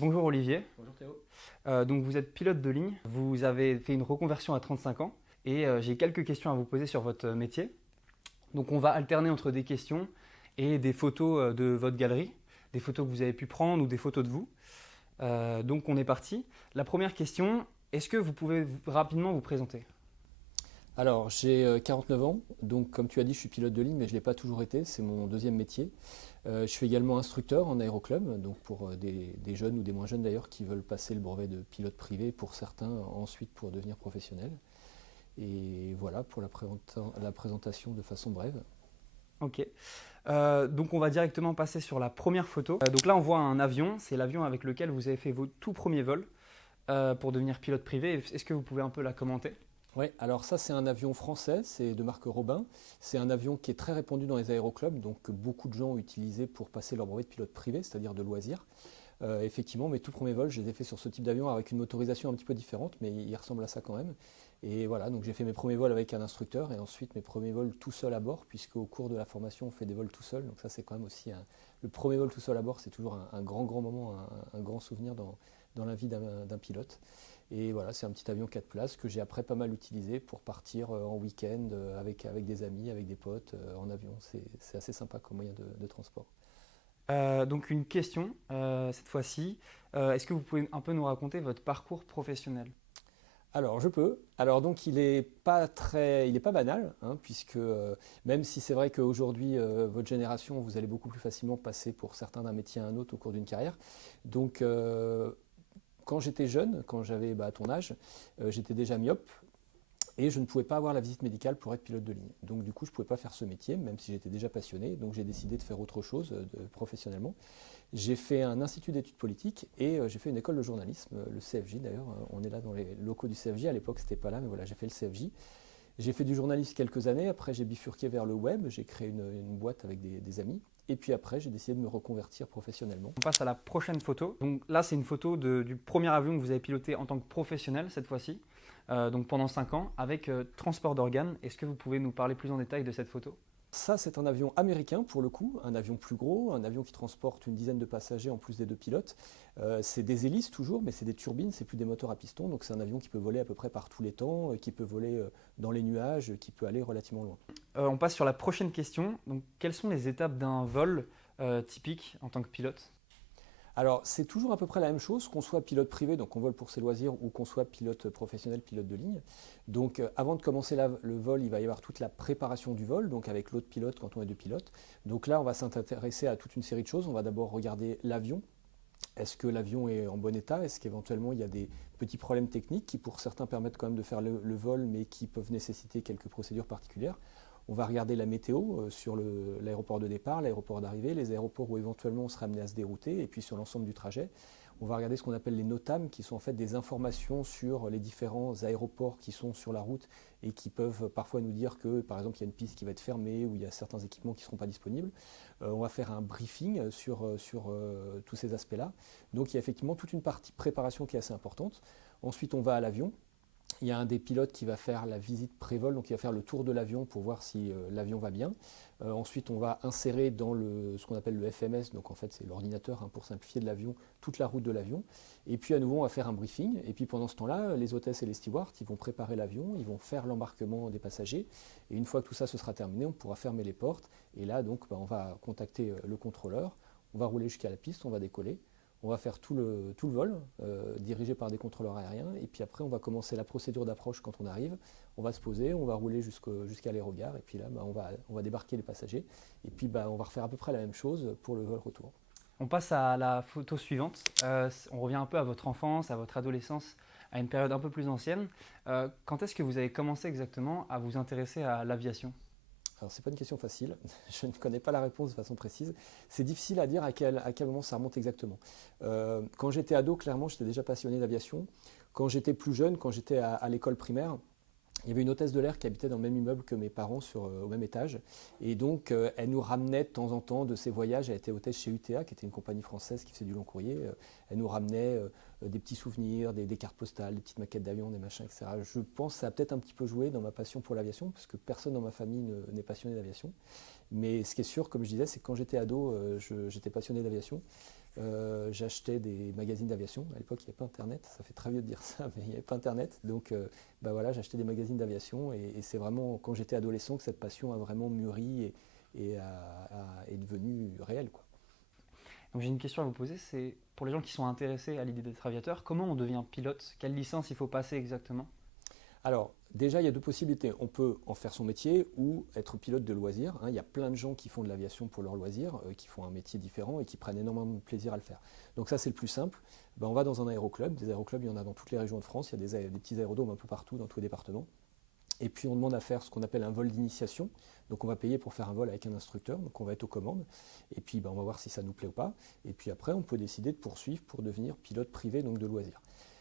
Bonjour Olivier. Bonjour Théo. Donc vous êtes pilote de ligne, vous avez fait une reconversion à 35 ans et j'ai quelques questions à vous poser sur votre métier. Donc on va alterner entre des questions et des photos de votre galerie, des photos que vous avez pu prendre ou des photos de vous. Donc on est parti. La première question, est-ce que vous pouvez rapidement vous présenter? Alors, j'ai 49 ans, donc comme tu as dit, je suis pilote de ligne, mais je ne l'ai pas toujours été, c'est mon deuxième métier. Je suis également instructeur en aéroclub, donc pour des jeunes ou des moins jeunes d'ailleurs qui veulent passer le brevet de pilote privé, pour certains ensuite pour devenir professionnels. Et voilà pour la présentation de façon brève. Ok. Donc on va directement passer sur la première photo. Donc là on voit un avion, c'est l'avion avec lequel vous avez fait vos tout premiers vols pour devenir pilote privé. Est-ce que vous pouvez un peu la commenter? Oui, alors ça c'est un avion français, c'est de marque Robin. C'est un avion qui est très répandu dans les aéroclubs, donc que beaucoup de gens ont utilisé pour passer leur brevet de pilote privé, c'est-à-dire de loisirs. Effectivement, mes tout premiers vols, je les ai faits sur ce type d'avion avec une motorisation un petit peu différente, mais il ressemble à ça quand même. Et voilà, donc j'ai fait mes premiers vols avec un instructeur et ensuite mes premiers vols tout seul à bord, puisque au cours de la formation, on fait des vols tout seul. Donc ça, c'est quand même aussi le premier vol tout seul à bord, c'est toujours un grand, grand moment, un grand souvenir dans la vie d'un pilote. Et voilà, c'est un petit avion 4 places que j'ai après pas mal utilisé pour partir en week-end avec des amis, avec des potes en avion. C'est assez sympa comme moyen de transport. Donc une question cette fois-ci. Est-ce que vous pouvez un peu nous raconter votre parcours professionnel? Alors, je peux. Alors, donc, il est pas banal, hein, puisque même si c'est vrai qu'aujourd'hui, votre génération, vous allez beaucoup plus facilement passer pour certains d'un métier à un autre au cours d'une carrière. Donc, quand j'étais jeune, quand j'avais ton âge, j'étais déjà myope et je ne pouvais pas avoir la visite médicale pour être pilote de ligne. Donc, du coup, je ne pouvais pas faire ce métier, même si j'étais déjà passionné. Donc, j'ai décidé de faire autre chose professionnellement. J'ai fait un institut d'études politiques et j'ai fait une école de journalisme, le CFJ d'ailleurs. On est là dans les locaux du CFJ. À l'époque, c'était pas là, mais voilà, j'ai fait le CFJ. J'ai fait du journalisme quelques années. Après, j'ai bifurqué vers le web. J'ai créé une boîte avec des amis. Et puis après, j'ai décidé de me reconvertir professionnellement. On passe à la prochaine photo. Donc là, c'est une photo du premier avion que vous avez piloté en tant que professionnel cette fois-ci, donc pendant 5 ans, avec transport d'organes. Est-ce que vous pouvez nous parler plus en détail de cette photo? Ça, c'est un avion américain pour le coup, un avion plus gros, un avion qui transporte une dizaine de passagers en plus des deux pilotes. C'est des hélices toujours, mais c'est des turbines, c'est plus des moteurs à piston. Donc c'est un avion qui peut voler à peu près par tous les temps, qui peut voler dans les nuages, qui peut aller relativement loin. On passe sur la prochaine question. Donc, quelles sont les étapes d'un vol typique en tant que pilote? Alors, c'est toujours à peu près la même chose, qu'on soit pilote privé, donc on vole pour ses loisirs, ou qu'on soit pilote professionnel, pilote de ligne. Donc, avant de commencer le vol, il va y avoir toute la préparation du vol, donc avec l'autre pilote quand on est deux pilotes. Donc là, on va s'intéresser à toute une série de choses. On va d'abord regarder l'avion. Est-ce que l'avion est en bon état? Est-ce qu'éventuellement il y a des petits problèmes techniques qui pour certains permettent quand même de faire le vol, mais qui peuvent nécessiter quelques procédures particulières? On va regarder la météo sur l'aéroport de départ, l'aéroport d'arrivée, les aéroports où éventuellement on sera amené à se dérouter, et puis sur l'ensemble du trajet. On va regarder ce qu'on appelle les NOTAM, qui sont en fait des informations sur les différents aéroports qui sont sur la route et qui peuvent parfois nous dire que, par exemple, il y a une piste qui va être fermée ou il y a certains équipements qui ne seront pas disponibles. On va faire un briefing sur tous ces aspects-là. Donc il y a effectivement toute une partie préparation qui est assez importante. Ensuite, on va à l'avion. Il y a un des pilotes qui va faire la visite pré-vol, donc il va faire le tour de l'avion pour voir si l'avion va bien. Ensuite, on va insérer dans ce qu'on appelle le FMS, donc en fait c'est l'ordinateur pour simplifier de l'avion, toute la route de l'avion. Et puis à nouveau, on va faire un briefing. Et puis pendant ce temps-là, les hôtesses et les stewards, ils vont préparer l'avion, ils vont faire l'embarquement des passagers. Et une fois que tout ça se sera terminé, on pourra fermer les portes. Et là, donc, on va contacter le contrôleur. On va rouler jusqu'à la piste, on va décoller. On va faire tout le vol, dirigé par des contrôleurs aériens. Et puis après, on va commencer la procédure d'approche quand on arrive. On va se poser, on va rouler jusqu'à l'aérogare. Et puis là, on va débarquer les passagers. Et puis on va refaire à peu près la même chose pour le vol retour. On passe à la photo suivante. On revient un peu à votre enfance, à votre adolescence, à une période un peu plus ancienne. Quand est-ce que vous avez commencé exactement à vous intéresser à l'aviation? Alors, c'est pas une question facile. Je ne connais pas la réponse de façon précise. C'est difficile à dire à quel moment ça remonte exactement. Quand j'étais ado, clairement, j'étais déjà passionné d'aviation. Quand j'étais plus jeune, quand j'étais à l'école primaire, il y avait une hôtesse de l'air qui habitait dans le même immeuble que mes parents au même étage. Et donc, elle nous ramenait de temps en temps de ses voyages. Elle était hôtesse chez UTA, qui était une compagnie française qui faisait du long courrier. Elle nous ramenait des petits souvenirs, des cartes postales, des petites maquettes d'avions, des machins, etc. Je pense que ça a peut-être un petit peu joué dans ma passion pour l'aviation, parce que personne dans ma famille n'est passionné d'aviation. Mais ce qui est sûr, comme je disais, c'est que quand j'étais ado, j'étais passionné d'aviation. J'achetais des magazines d'aviation. À l'époque, il n'y avait pas Internet. Ça fait très vieux de dire ça, mais il n'y avait pas Internet. Donc, voilà, j'achetais des magazines d'aviation. Et c'est vraiment quand j'étais adolescent que cette passion a vraiment mûri et est devenue réelle, quoi. Donc j'ai une question à vous poser, c'est pour les gens qui sont intéressés à l'idée d'être aviateur, comment on devient pilote? Quelle licence il faut passer exactement? Alors, déjà, il y a deux possibilités. On peut en faire son métier ou être pilote de loisirs, hein. Il y a plein de gens qui font de l'aviation pour leur loisir, qui font un métier différent et qui prennent énormément de plaisir à le faire. Donc ça, c'est le plus simple. Ben, on va dans un aéroclub. Des aéroclubs, il y en a dans toutes les régions de France. Il y a des petits aérodromes un peu partout, dans tous les départements. Et puis, on demande à faire ce qu'on appelle un vol d'initiation. Donc, on va payer pour faire un vol avec un instructeur. Donc, on va être aux commandes. Et puis, ben, on va voir si ça nous plaît ou pas. Et puis après, on peut décider de poursuivre pour devenir pilote privé, donc de loisirs.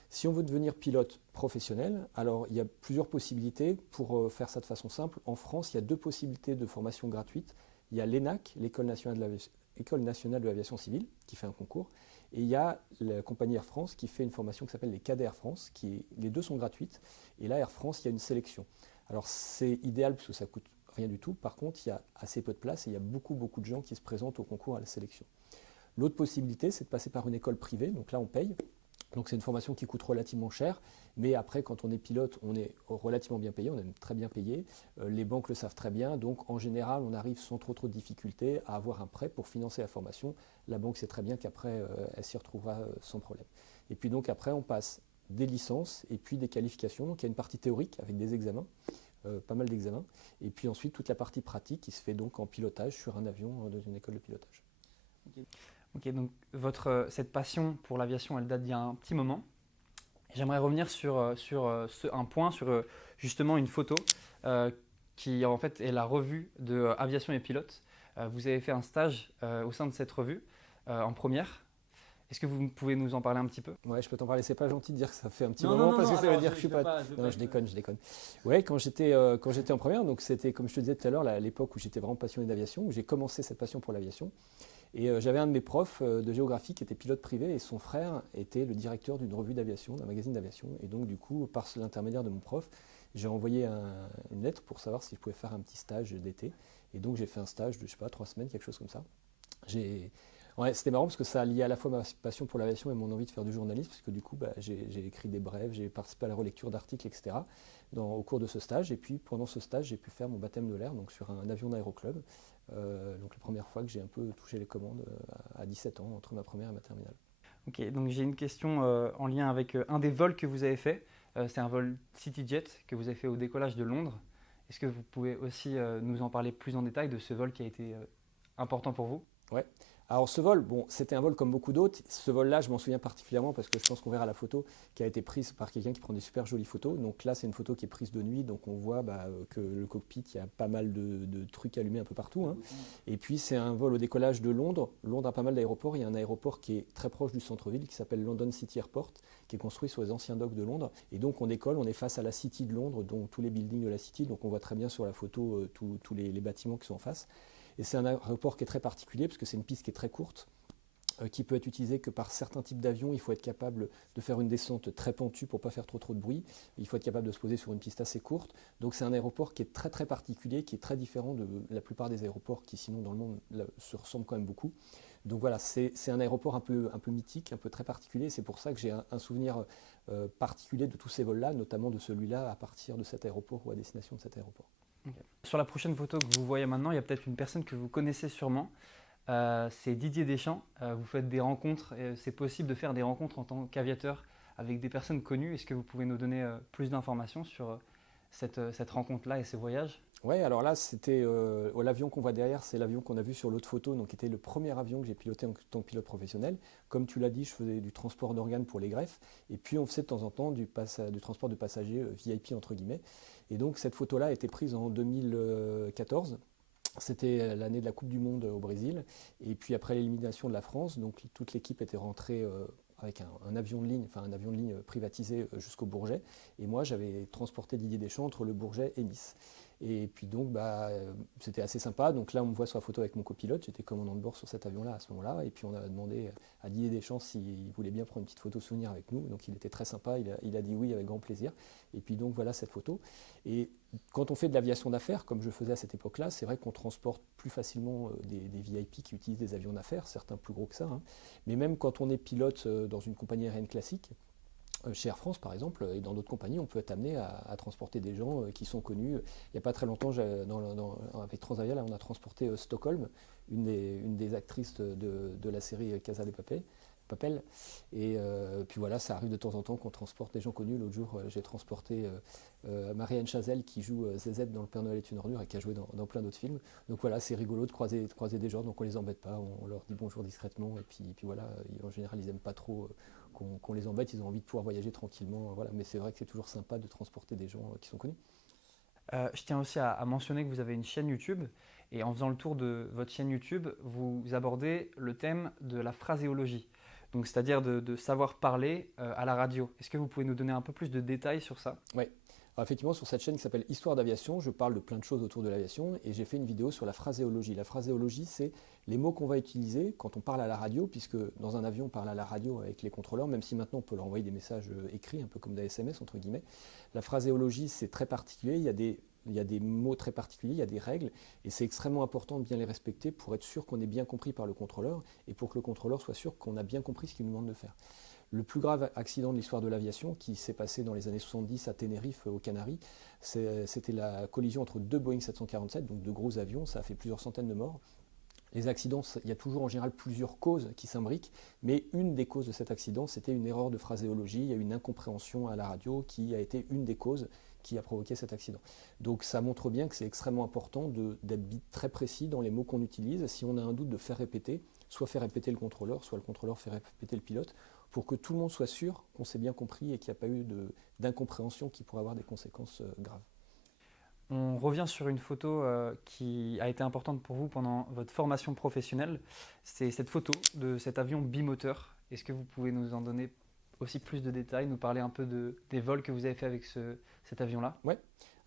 Si on veut devenir pilote professionnel, alors il y a plusieurs possibilités. Pour faire ça de façon simple, en France, il y a deux possibilités de formation gratuite. Il y a l'ENAC, l'École nationale de l'aviation civile, qui fait un concours. Et il y a la compagnie Air France qui fait une formation qui s'appelle les cadets Air France. Les deux sont gratuites. Et là, Air France, il y a une sélection. Alors c'est idéal parce que ça coûte rien du tout. Par contre, il y a assez peu de place et il y a beaucoup de gens qui se présentent au concours à la sélection. L'autre possibilité, c'est de passer par une école privée. Donc là, on paye. Donc c'est une formation qui coûte relativement cher, mais après quand on est pilote, on est relativement bien payé, on est très bien payé. Les banques le savent très bien, donc en général on arrive sans trop de difficultés à avoir un prêt pour financer la formation. La banque sait très bien qu'après elle s'y retrouvera sans problème. Et puis donc après on passe des licences et puis des qualifications. Donc il y a une partie théorique avec des examens, pas mal d'examens, et puis ensuite toute la partie pratique qui se fait donc en pilotage sur un avion dans une école de pilotage. Ok, donc cette passion pour l'aviation, elle date d'il y a un petit moment. J'aimerais revenir sur un point, sur justement une photo qui en fait est la revue de Aviation et Pilote. Vous avez fait un stage au sein de cette revue en première. Est-ce que vous pouvez nous en parler un petit peu? Ouais, je peux t'en parler. C'est pas gentil de dire que ça fait un petit Non, moment non, parce non, que ça veut dire que je suis pas. Non, je déconne. déconne. Ouais, quand j'étais en première, donc c'était comme je te disais tout à l'heure, l'époque où j'étais vraiment passionné d'aviation, où j'ai commencé cette passion pour l'aviation. Et j'avais un de mes profs de géographie qui était pilote privé et son frère était le directeur d'une revue d'aviation, d'un magazine d'aviation. Et donc du coup, par l'intermédiaire de mon prof, j'ai envoyé une lettre pour savoir si je pouvais faire un petit stage d'été. Et donc j'ai fait un stage de, je sais pas, 3 semaines, quelque chose comme ça. Ouais, c'était marrant parce que ça a lié à la fois ma passion pour l'aviation et mon envie de faire du journalisme, parce que du coup, j'ai écrit des brèves, j'ai participé à la relecture d'articles, etc. Au cours de ce stage. Et puis pendant ce stage, j'ai pu faire mon baptême de l'air, donc sur un avion d'aéroclub. Donc la première fois que j'ai un peu touché les commandes à 17 ans, entre ma première et ma terminale. Ok, donc j'ai une question en lien avec un des vols que vous avez fait. C'est un vol CityJet que vous avez fait au décollage de Londres. Est-ce que vous pouvez aussi nous en parler plus en détail de ce vol qui a été important pour vous? Ouais. Alors ce vol, bon, c'était un vol comme beaucoup d'autres. Ce vol-là, je m'en souviens particulièrement parce que je pense qu'on verra la photo qui a été prise par quelqu'un qui prend des super jolies photos. Donc là, c'est une photo qui est prise de nuit, donc on voit que le cockpit, il y a pas mal de trucs allumés un peu partout, hein. Et puis c'est un vol au décollage de Londres. Londres a pas mal d'aéroports. Il y a un aéroport qui est très proche du centre-ville qui s'appelle London City Airport, qui est construit sur les anciens docks de Londres. Et donc on décolle, on est face à la City de Londres, donc tous les buildings de la City. Donc on voit très bien sur la photo tous les bâtiments qui sont en face. Et c'est un aéroport qui est très particulier parce que c'est une piste qui est très courte, qui peut être utilisée que par certains types d'avions. Il faut être capable de faire une descente très pentue pour ne pas faire trop de bruit. Il faut être capable de se poser sur une piste assez courte. Donc c'est un aéroport qui est très particulier, qui est très différent de la plupart des aéroports qui sinon dans le monde se ressemblent quand même beaucoup. Donc voilà, c'est un aéroport un peu mythique, un peu très particulier. C'est pour ça que j'ai un souvenir particulier de tous ces vols-là, notamment de celui-là à partir de cet aéroport ou à destination de cet aéroport. Okay. Sur la prochaine photo que vous voyez maintenant, il y a peut-être une personne que vous connaissez sûrement. C'est Didier Deschamps. Vous faites des rencontres. C'est possible de faire des rencontres en tant qu'aviateur avec des personnes connues. Est-ce que vous pouvez nous donner plus d'informations sur cette rencontre-là et ces voyages? Oui, alors là, c'était l'avion qu'on voit derrière, c'est l'avion qu'on a vu sur l'autre photo, donc qui était le premier avion que j'ai piloté en tant que pilote professionnel. Comme tu l'as dit, je faisais du transport d'organes pour les greffes, et puis on faisait de temps en temps du transport de passagers VIP entre guillemets. Et donc cette photo-là a été prise en 2014. C'était l'année de la Coupe du Monde au Brésil, et puis après l'élimination de la France, donc toute l'équipe était rentrée avec un avion de ligne privatisé jusqu'au Bourget, et moi j'avais transporté Didier Deschamps entre le Bourget et Nice. Et puis donc, c'était assez sympa. Donc là, on me voit sur la photo avec mon copilote. J'étais commandant de bord sur cet avion-là à ce moment-là. Et puis on a demandé à Didier Deschamps s'il voulait bien prendre une petite photo souvenir avec nous. Donc il était très sympa. Il a dit oui avec grand plaisir. Et puis donc voilà cette photo. Et quand on fait de l'aviation d'affaires, comme je faisais à cette époque-là, c'est vrai qu'on transporte plus facilement des VIP qui utilisent des avions d'affaires, certains plus gros que ça. Hein. Mais même quand on est pilote dans une compagnie aérienne classique, chez Air France par exemple, et dans d'autres compagnies, on peut être amené à transporter des gens qui sont connus. Il n'y a pas très longtemps, avec Transavia, là, on a transporté Stockholm, une des actrices de la série Casa de Papel. Et puis voilà, ça arrive de temps en temps qu'on transporte des gens connus. L'autre jour, j'ai transporté Marianne Chazelle qui joue ZZ dans Le Père Noël est une ordure et qui a joué dans plein d'autres films. Donc voilà, c'est rigolo de croiser des gens, donc on les embête pas, on leur dit bonjour discrètement. Et puis voilà, en général, ils n'aiment pas trop qu'on les embête, ils ont envie de pouvoir voyager tranquillement. Voilà. Mais c'est vrai que c'est toujours sympa de transporter des gens qui sont connus. Je tiens aussi à mentionner que vous avez une chaîne YouTube et en faisant le tour de votre chaîne YouTube, vous abordez le thème de la phraséologie, donc c'est-à-dire de savoir parler à la radio. Est-ce que vous pouvez nous donner un peu plus de détails sur ça? Oui. Alors effectivement, sur cette chaîne qui s'appelle Histoire d'aviation, je parle de plein de choses autour de l'aviation et j'ai fait une vidéo sur la phraséologie. La phraséologie, c'est les mots qu'on va utiliser quand on parle à la radio, puisque dans un avion, on parle à la radio avec les contrôleurs, même si maintenant on peut leur envoyer des messages écrits, un peu comme des SMS, entre guillemets. La phraséologie, c'est très particulier, il y a des mots très particuliers, il y a des règles, et c'est extrêmement important de bien les respecter pour être sûr qu'on est bien compris par le contrôleur, et pour que le contrôleur soit sûr qu'on a bien compris ce qu'il nous demande de faire. Le plus grave accident de l'histoire de l'aviation, qui s'est passé dans les années 70 à Tenerife, aux Canaries, c'était la collision entre deux Boeing 747, donc deux gros avions, ça a fait plusieurs centaines de morts. Les accidents, il y a toujours en général plusieurs causes qui s'imbriquent, mais une des causes de cet accident, c'était une erreur de phraséologie, il y a eu une incompréhension à la radio qui a été une des causes qui a provoqué cet accident. Donc ça montre bien que c'est extrêmement important d'être très précis dans les mots qu'on utilise. Si on a un doute, de faire répéter, soit faire répéter le contrôleur, soit le contrôleur fait répéter le pilote, pour que tout le monde soit sûr qu'on s'est bien compris et qu'il n'y a pas eu d'incompréhension qui pourrait avoir des conséquences graves. On revient sur une photo qui a été importante pour vous pendant votre formation professionnelle. C'est cette photo de cet avion bimoteur. Est-ce que vous pouvez nous en donner aussi plus de détails, nous parler un peu des vols que vous avez fait avec cet avion-là? Oui.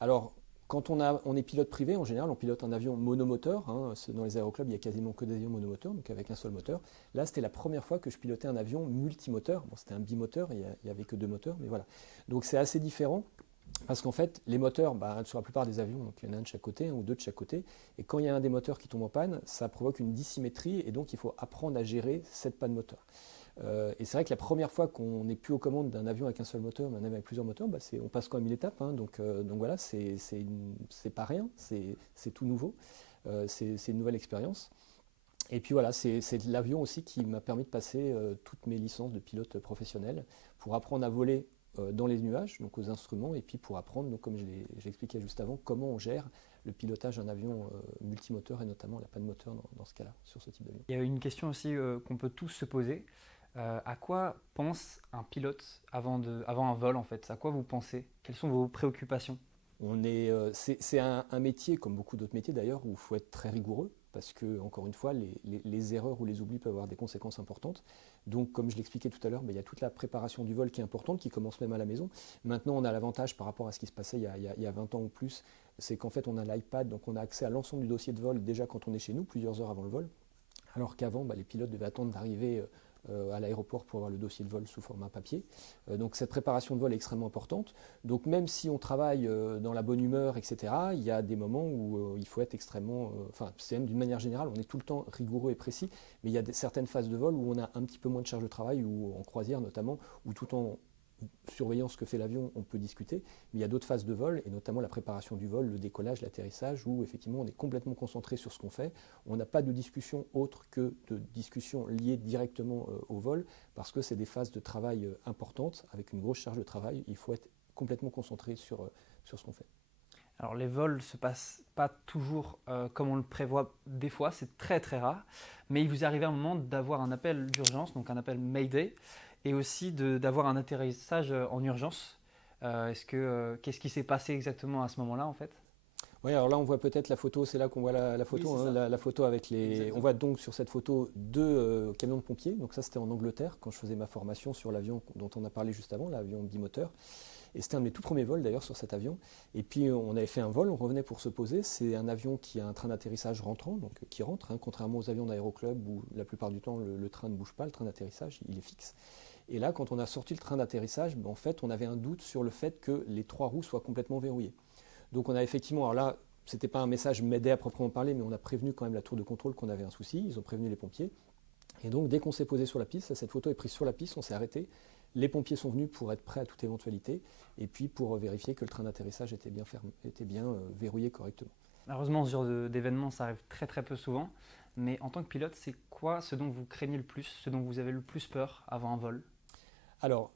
Alors, quand on est pilote privé, en général, on pilote un avion monomoteur. Hein. Dans les aéroclubs, il n'y a quasiment que des avions monomoteurs, donc avec un seul moteur. Là, c'était la première fois que je pilotais un avion multimoteur. Bon, c'était un bimoteur, il n'y avait que deux moteurs, mais voilà. Donc, c'est assez différent. Parce qu'en fait, les moteurs, sur la plupart des avions, donc il y en a un de chaque côté, ou deux de chaque côté, et quand il y a un des moteurs qui tombe en panne, ça provoque une dissymétrie, et donc il faut apprendre à gérer cette panne moteur. Et c'est vrai que la première fois qu'on n'est plus aux commandes d'un avion avec un seul moteur, mais un avion avec plusieurs moteurs, on passe quand même une étape. Hein, donc voilà, c'est pas rien, c'est tout nouveau, c'est une nouvelle expérience. Et puis voilà, c'est l'avion aussi qui m'a permis de passer toutes mes licences de pilote professionnel pour apprendre à voler dans les nuages, donc aux instruments, et puis pour apprendre, donc, comme j'ai expliqué juste avant, comment on gère le pilotage d'un avion multimoteur et notamment la panne moteur dans ce cas-là, sur ce type d'avion. Il y a une question aussi qu'on peut tous se poser. À quoi pense un pilote avant un vol en fait? À quoi vous pensez? Quelles sont vos préoccupations? C'est un métier, comme beaucoup d'autres métiers d'ailleurs, où il faut être très rigoureux, parce que, encore une fois, les erreurs ou les oublis peuvent avoir des conséquences importantes. Donc, comme je l'expliquais tout à l'heure, il y a toute la préparation du vol qui est importante, qui commence même à la maison. Maintenant, on a l'avantage par rapport à ce qui se passait il y a 20 ans ou plus, c'est qu'en fait, on a l'iPad, donc on a accès à l'ensemble du dossier de vol déjà quand on est chez nous, plusieurs heures avant le vol, alors qu'avant, les pilotes devaient attendre d'arriver à l'aéroport pour avoir le dossier de vol sous format papier. Donc cette préparation de vol est extrêmement importante. Donc même si on travaille dans la bonne humeur, etc., il y a des moments où il faut être extrêmement... c'est même d'une manière générale, on est tout le temps rigoureux et précis, mais il y a certaines phases de vol où on a un petit peu moins de charge de travail, ou en croisière notamment, où tout en surveillant ce que fait l'avion, on peut discuter, mais il y a d'autres phases de vol, et notamment la préparation du vol, le décollage, l'atterrissage, où effectivement on est complètement concentré sur ce qu'on fait. On n'a pas de discussion autre que de discussion liée directement au vol, parce que c'est des phases de travail importantes, avec une grosse charge de travail. Il faut être complètement concentré sur ce qu'on fait. Alors les vols ne se passent pas toujours comme on le prévoit des fois, c'est très très rare, mais il vous arrive un moment d'avoir un appel d'urgence, donc un appel Mayday, et aussi d'avoir un atterrissage en urgence. Qu'est-ce qui s'est passé exactement à ce moment-là en fait? Oui, alors là on voit peut-être la photo, c'est là qu'on voit la photo, Oui, la photo avec les... Exactement. On voit donc sur cette photo deux camions de pompiers, donc ça c'était en Angleterre quand je faisais ma formation sur l'avion dont on a parlé juste avant, l'avion bimoteur. Et c'était un de mes tout premiers vols d'ailleurs sur cet avion. Et puis on avait fait un vol, on revenait pour se poser. C'est un avion qui a un train d'atterrissage rentrant, donc qui rentre, hein, contrairement aux avions d'aéroclub où la plupart du temps le train ne bouge pas, le train d'atterrissage, il est fixe. Et là, quand on a sorti le train d'atterrissage, en fait, on avait un doute sur le fait que les 3 roues soient complètement verrouillées. Donc on a effectivement, alors là, c'était pas un message m'aider à proprement parler, mais on a prévenu quand même la tour de contrôle qu'on avait un souci, ils ont prévenu les pompiers. Et donc dès qu'on s'est posé sur la piste, cette photo est prise sur la piste, on s'est arrêté, les pompiers sont venus pour être prêts à toute éventualité, et puis pour vérifier que le train d'atterrissage était bien, verrouillé correctement. Malheureusement, ce genre d'événement, ça arrive très très peu souvent, mais en tant que pilote, c'est quoi ce dont vous craignez le plus, ce dont vous avez le plus peur avant un vol? Alors,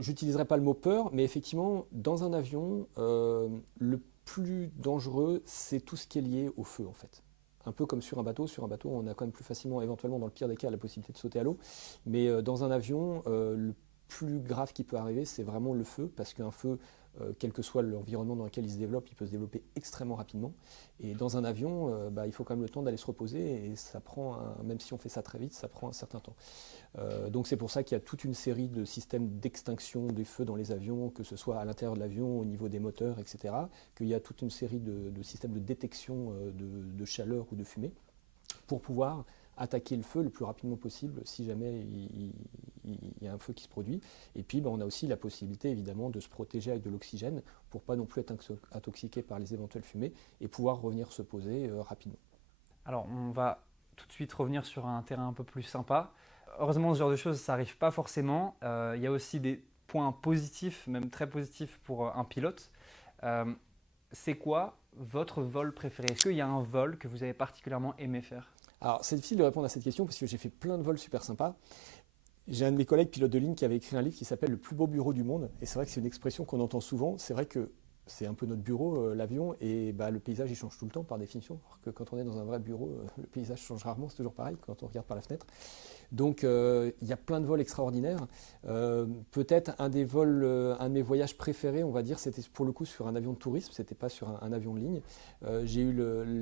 j'utiliserai pas le mot peur, mais effectivement, dans un avion, le plus dangereux, c'est tout ce qui est lié au feu en fait. Un peu comme sur un bateau. Sur un bateau, on a quand même plus facilement, éventuellement dans le pire des cas, la possibilité de sauter à l'eau. Mais dans un avion, le plus grave qui peut arriver, c'est vraiment le feu, parce qu'un feu, quel que soit l'environnement dans lequel il se développe, il peut se développer extrêmement rapidement. Et dans un avion, il faut quand même le temps d'aller se reposer, et ça prend, même si on fait ça très vite, ça prend un certain temps. Donc c'est pour ça qu'il y a toute une série de systèmes d'extinction des feux dans les avions, que ce soit à l'intérieur de l'avion, au niveau des moteurs, etc. Qu'il y a toute une série de systèmes de détection de chaleur ou de fumée pour pouvoir attaquer le feu le plus rapidement possible si jamais il y a un feu qui se produit. Et puis on a aussi la possibilité évidemment de se protéger avec de l'oxygène pour pas non plus être intoxiqué par les éventuelles fumées et pouvoir revenir se poser rapidement. Alors on va tout de suite revenir sur un terrain un peu plus sympa. Heureusement, ce genre de choses, ça n'arrive pas forcément. Il y a aussi des points positifs, même très positifs pour un pilote. C'est quoi votre vol préféré? Est-ce qu'il y a un vol que vous avez particulièrement aimé faire? Alors, c'est difficile de répondre à cette question parce que j'ai fait plein de vols super sympas. J'ai un de mes collègues pilotes de ligne qui avait écrit un livre qui s'appelle Le plus beau bureau du monde. Et c'est vrai que c'est une expression qu'on entend souvent. C'est vrai que c'est un peu notre bureau, l'avion, et le paysage il change tout le temps par définition. Alors que quand on est dans un vrai bureau, le paysage change rarement, c'est toujours pareil quand on regarde par la fenêtre. Donc il y a plein de vols extraordinaires. Peut-être un des vols, un de mes voyages préférés, on va dire, c'était pour le coup sur un avion de tourisme, c'était pas sur un avion de ligne. J'ai eu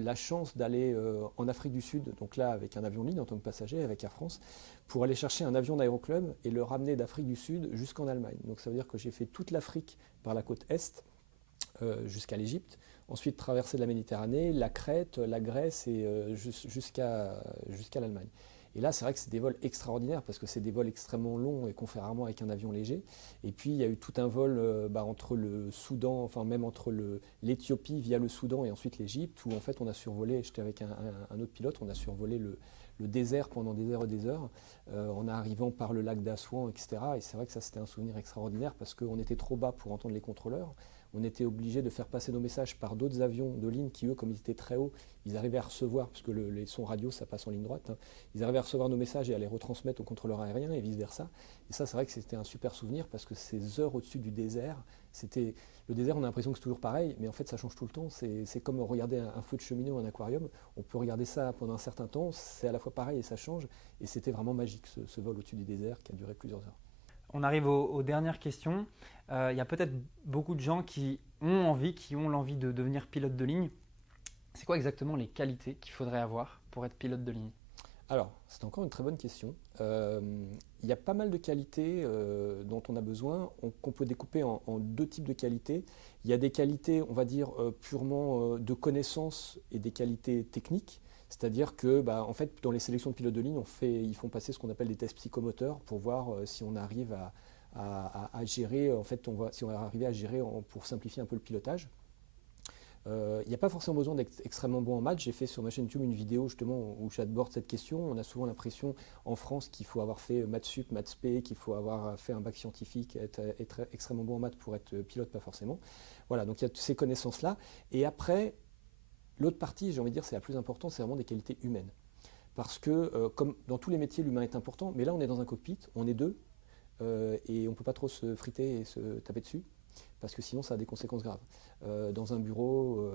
la chance d'aller en Afrique du Sud, donc là avec un avion de ligne en tant que passager avec Air France, pour aller chercher un avion d'aéroclub et le ramener d'Afrique du Sud jusqu'en Allemagne. Donc ça veut dire que j'ai fait toute l'Afrique par la côte est jusqu'à l'Égypte. Ensuite, traverser la Méditerranée, la Crète, la Grèce et jusqu'à l'Allemagne. Et là, c'est vrai que c'est des vols extraordinaires parce que c'est des vols extrêmement longs et qu'on fait rarement avec un avion léger. Et puis, il y a eu tout un vol entre le Soudan, enfin même entre l'Éthiopie via le Soudan et ensuite l'Égypte, où en fait on a survolé, j'étais avec un autre pilote, on a survolé le désert pendant des heures et des heures, en arrivant par le lac d'Assouan, etc. Et c'est vrai que ça, c'était un souvenir extraordinaire parce qu'on était trop bas pour entendre les contrôleurs. On était obligé de faire passer nos messages par d'autres avions de ligne qui, eux, comme ils étaient très hauts, ils arrivaient à recevoir, puisque les sons radio, ça passe en ligne droite, hein, ils arrivaient à recevoir nos messages et à les retransmettre aux contrôleurs aériens et vice-versa. Et ça, c'est vrai que c'était un super souvenir parce que ces heures au-dessus du désert, le désert, on a l'impression que c'est toujours pareil, mais en fait, ça change tout le temps. C'est comme regarder un feu de cheminée ou un aquarium. On peut regarder ça pendant un certain temps, c'est à la fois pareil et ça change. Et c'était vraiment magique, ce vol au-dessus du désert qui a duré plusieurs heures. On arrive aux dernières questions. Il y a peut-être beaucoup de gens qui ont l'envie de devenir pilote de ligne. C'est quoi exactement les qualités qu'il faudrait avoir pour être pilote de ligne? Alors, c'est encore une très bonne question. Il y a pas mal de qualités dont on a besoin, qu'on peut découper en deux types de qualités. Il y a des qualités, on va dire, purement de connaissances et des qualités techniques. C'est-à-dire que, en fait, dans les sélections de pilotes de ligne, ils font passer ce qu'on appelle des tests psychomoteurs pour voir si on arrive à gérer, en fait, si on va arriver à gérer pour simplifier un peu le pilotage. Il n'y a pas forcément besoin d'être extrêmement bon en maths. J'ai fait sur ma chaîne YouTube une vidéo justement où j'aborde cette question. On a souvent l'impression en France qu'il faut avoir fait maths sup, maths spé, qu'il faut avoir fait un bac scientifique, être extrêmement bon en maths pour être pilote, pas forcément. Voilà, donc il y a ces connaissances-là. Et après, l'autre partie, j'ai envie de dire, c'est la plus importante, c'est vraiment des qualités humaines. Parce que, comme dans tous les métiers, l'humain est important, mais là, on est dans un cockpit, on est deux, et on ne peut pas trop se friter et se taper dessus, parce que sinon, ça a des conséquences graves. Dans un bureau,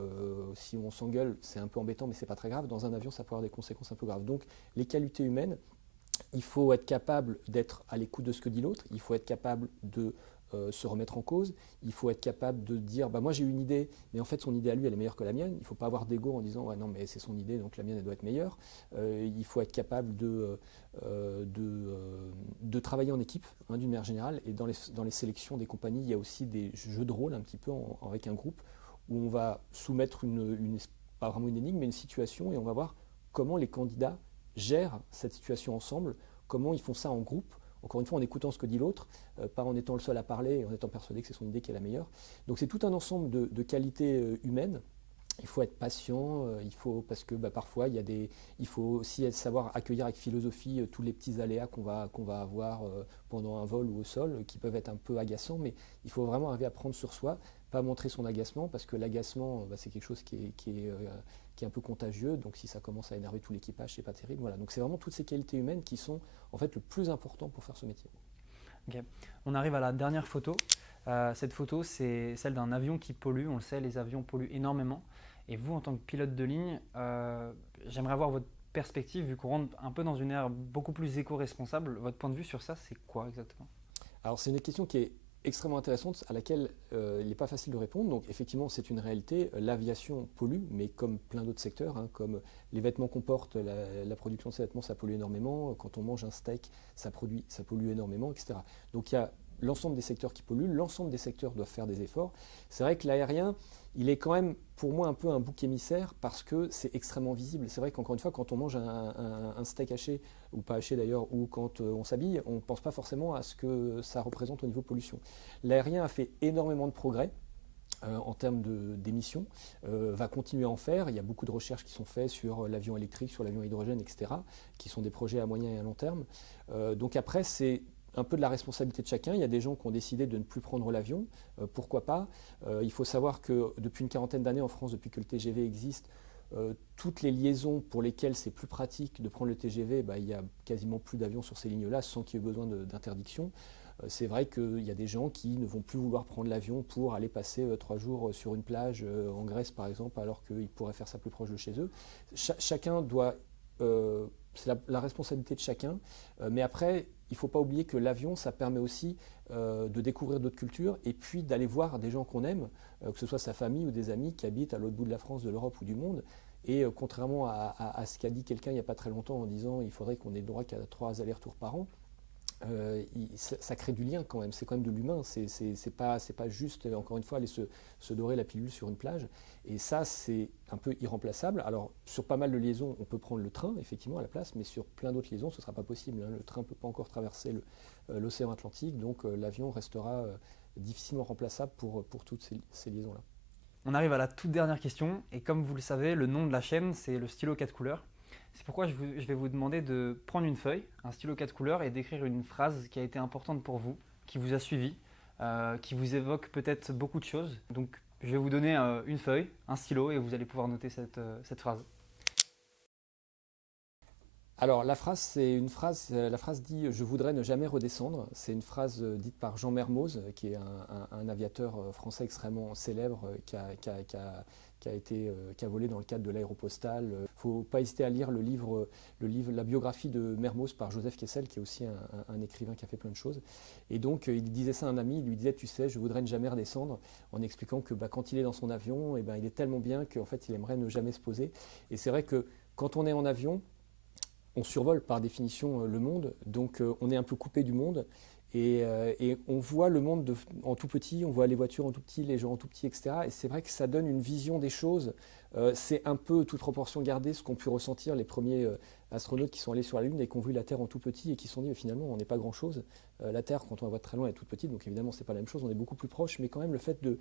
si on s'engueule, c'est un peu embêtant, mais c'est pas très grave. Dans un avion, ça peut avoir des conséquences un peu graves. Donc, les qualités humaines, il faut être capable d'être à l'écoute de ce que dit l'autre, il faut être capable de se remettre en cause, il faut être capable de dire moi j'ai une idée, mais en fait son idée à lui elle est meilleure que la mienne. Il ne faut pas avoir d'ego en disant ouais non mais c'est son idée donc la mienne elle doit être meilleure. Il faut être capable de travailler en équipe d'une manière générale, et dans les sélections des compagnies il y a aussi des jeux de rôle un petit peu avec un groupe où on va soumettre pas vraiment une énigme mais une situation, et on va voir comment les candidats gèrent cette situation ensemble, comment ils font ça en groupe. Encore une fois, en écoutant ce que dit l'autre, pas en étant le seul à parler et en étant persuadé que c'est son idée qui est la meilleure. Donc c'est tout un ensemble de qualités humaines. Il faut être patient, parce que parfois il faut aussi savoir accueillir avec philosophie tous les petits aléas qu'on va avoir pendant un vol ou au sol, qui peuvent être un peu agaçants, mais il faut vraiment arriver à prendre sur soi, pas montrer son agacement, parce que l'agacement c'est quelque chose qui est un peu contagieux, donc si ça commence à énerver tout l'équipage, c'est pas terrible. Voilà. Donc c'est vraiment toutes ces qualités humaines qui sont en fait le plus important pour faire ce métier. Okay. On arrive à la dernière photo. Cette photo, c'est celle d'un avion qui pollue. On le sait, les avions polluent énormément. Et vous, en tant que pilote de ligne, j'aimerais avoir votre perspective, vu qu'on rentre un peu dans une ère beaucoup plus éco-responsable. Votre point de vue sur ça, c'est quoi exactement? Alors c'est une question qui est extrêmement intéressante, à laquelle il n'est pas facile de répondre. Donc effectivement, c'est une réalité. L'aviation pollue, mais comme plein d'autres secteurs, comme les vêtements qu'on porte, la production de ces vêtements, ça pollue énormément. Quand on mange un steak, ça pollue énormément, etc. Donc il y a l'ensemble des secteurs qui polluent, l'ensemble des secteurs doivent faire des efforts. C'est vrai que l'aérien, il est quand même pour moi un peu un bouc émissaire parce que c'est extrêmement visible. C'est vrai qu'encore une fois, quand on mange un steak haché, ou pas haché d'ailleurs, ou quand on s'habille, on ne pense pas forcément à ce que ça représente au niveau pollution. L'aérien a fait énormément de progrès en termes d'émissions, va continuer à en faire. Il y a beaucoup de recherches qui sont faites sur l'avion électrique, sur l'avion hydrogène, etc., qui sont des projets à moyen et à long terme. Donc après, c'est un peu de la responsabilité de chacun. Il y a des gens qui ont décidé de ne plus prendre l'avion. Pourquoi pas? Il faut savoir que depuis une quarantaine d'années en France, depuis que le TGV existe, toutes les liaisons pour lesquelles c'est plus pratique de prendre le TGV, il n'y a quasiment plus d'avions sur ces lignes-là sans qu'il y ait besoin d'interdiction. C'est vrai qu'il y a des gens qui ne vont plus vouloir prendre l'avion pour aller passer 3 jours sur une plage en Grèce par exemple, alors qu'ils pourraient faire ça plus proche de chez eux. Chacun doit... c'est la responsabilité de chacun, mais après, il ne faut pas oublier que l'avion, ça permet aussi de découvrir d'autres cultures et puis d'aller voir des gens qu'on aime, que ce soit sa famille ou des amis qui habitent à l'autre bout de la France, de l'Europe ou du monde. Et contrairement à ce qu'a dit quelqu'un il n'y a pas très longtemps en disant il faudrait qu'on ait le droit qu'à 3 allers-retours par an, ça crée du lien quand même, c'est quand même de l'humain, c'est pas juste encore une fois aller se dorer la pilule sur une plage, et ça c'est un peu irremplaçable. Alors sur pas mal de liaisons on peut prendre le train effectivement à la place, mais sur plein d'autres liaisons ce ne sera pas possible, le train ne peut pas encore traverser l'océan Atlantique, donc l'avion restera difficilement remplaçable pour toutes ces liaisons là. On arrive à la toute dernière question, et comme vous le savez, le nom de la chaîne c'est le stylo 4 couleurs. C'est pourquoi je vais vous demander de prendre une feuille, un stylo 4 couleurs, et d'écrire une phrase qui a été importante pour vous, qui vous a suivi, qui vous évoque peut-être beaucoup de choses. Donc je vais vous donner une feuille, un stylo, et vous allez pouvoir noter cette phrase. Alors la phrase dit « Je voudrais ne jamais redescendre ». C'est une phrase dite par Jean Mermoz, qui est un aviateur français extrêmement célèbre, qui a volé dans le cadre de l'Aéropostale. Il ne faut pas hésiter à lire la biographie de Mermoz par Joseph Kessel, qui est aussi un écrivain qui a fait plein de choses. Et donc il disait ça à un ami, il lui disait « Tu sais, je voudrais ne jamais redescendre », en expliquant que quand il est dans son avion, il est tellement bien qu'en fait il aimerait ne jamais se poser. Et c'est vrai que quand on est en avion, on survole par définition le monde, donc on est un peu coupé du monde, et on voit le monde en tout petit, on voit les voitures en tout petit, les gens en tout petit, etc. Et c'est vrai que ça donne une vision des choses. C'est un peu, toute proportion gardée, ce qu'ont pu ressentir les premiers astronautes qui sont allés sur la Lune et qui ont vu la Terre en tout petit et qui se sont dit mais finalement on n'est pas grand-chose. La Terre, quand on la voit de très loin, elle est toute petite, donc évidemment c'est pas la même chose, on est beaucoup plus proche, mais quand même le fait de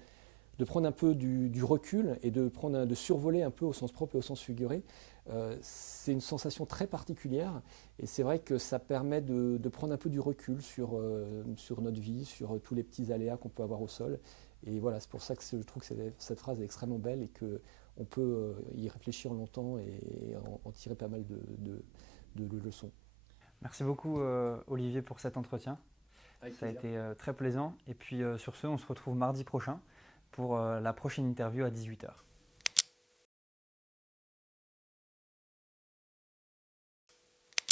prendre un peu du recul et de survoler un peu au sens propre et au sens figuré, c'est une sensation très particulière, et c'est vrai que ça permet de prendre un peu du recul sur notre vie, sur tous les petits aléas qu'on peut avoir au sol. Et voilà, c'est pour ça que je trouve que cette phrase est extrêmement belle et qu'on peut y réfléchir longtemps et en tirer pas mal de leçons. Merci beaucoup Olivier pour cet entretien. Ça a été très plaisant. Et puis sur ce, on se retrouve mardi prochain pour la prochaine interview à 18h.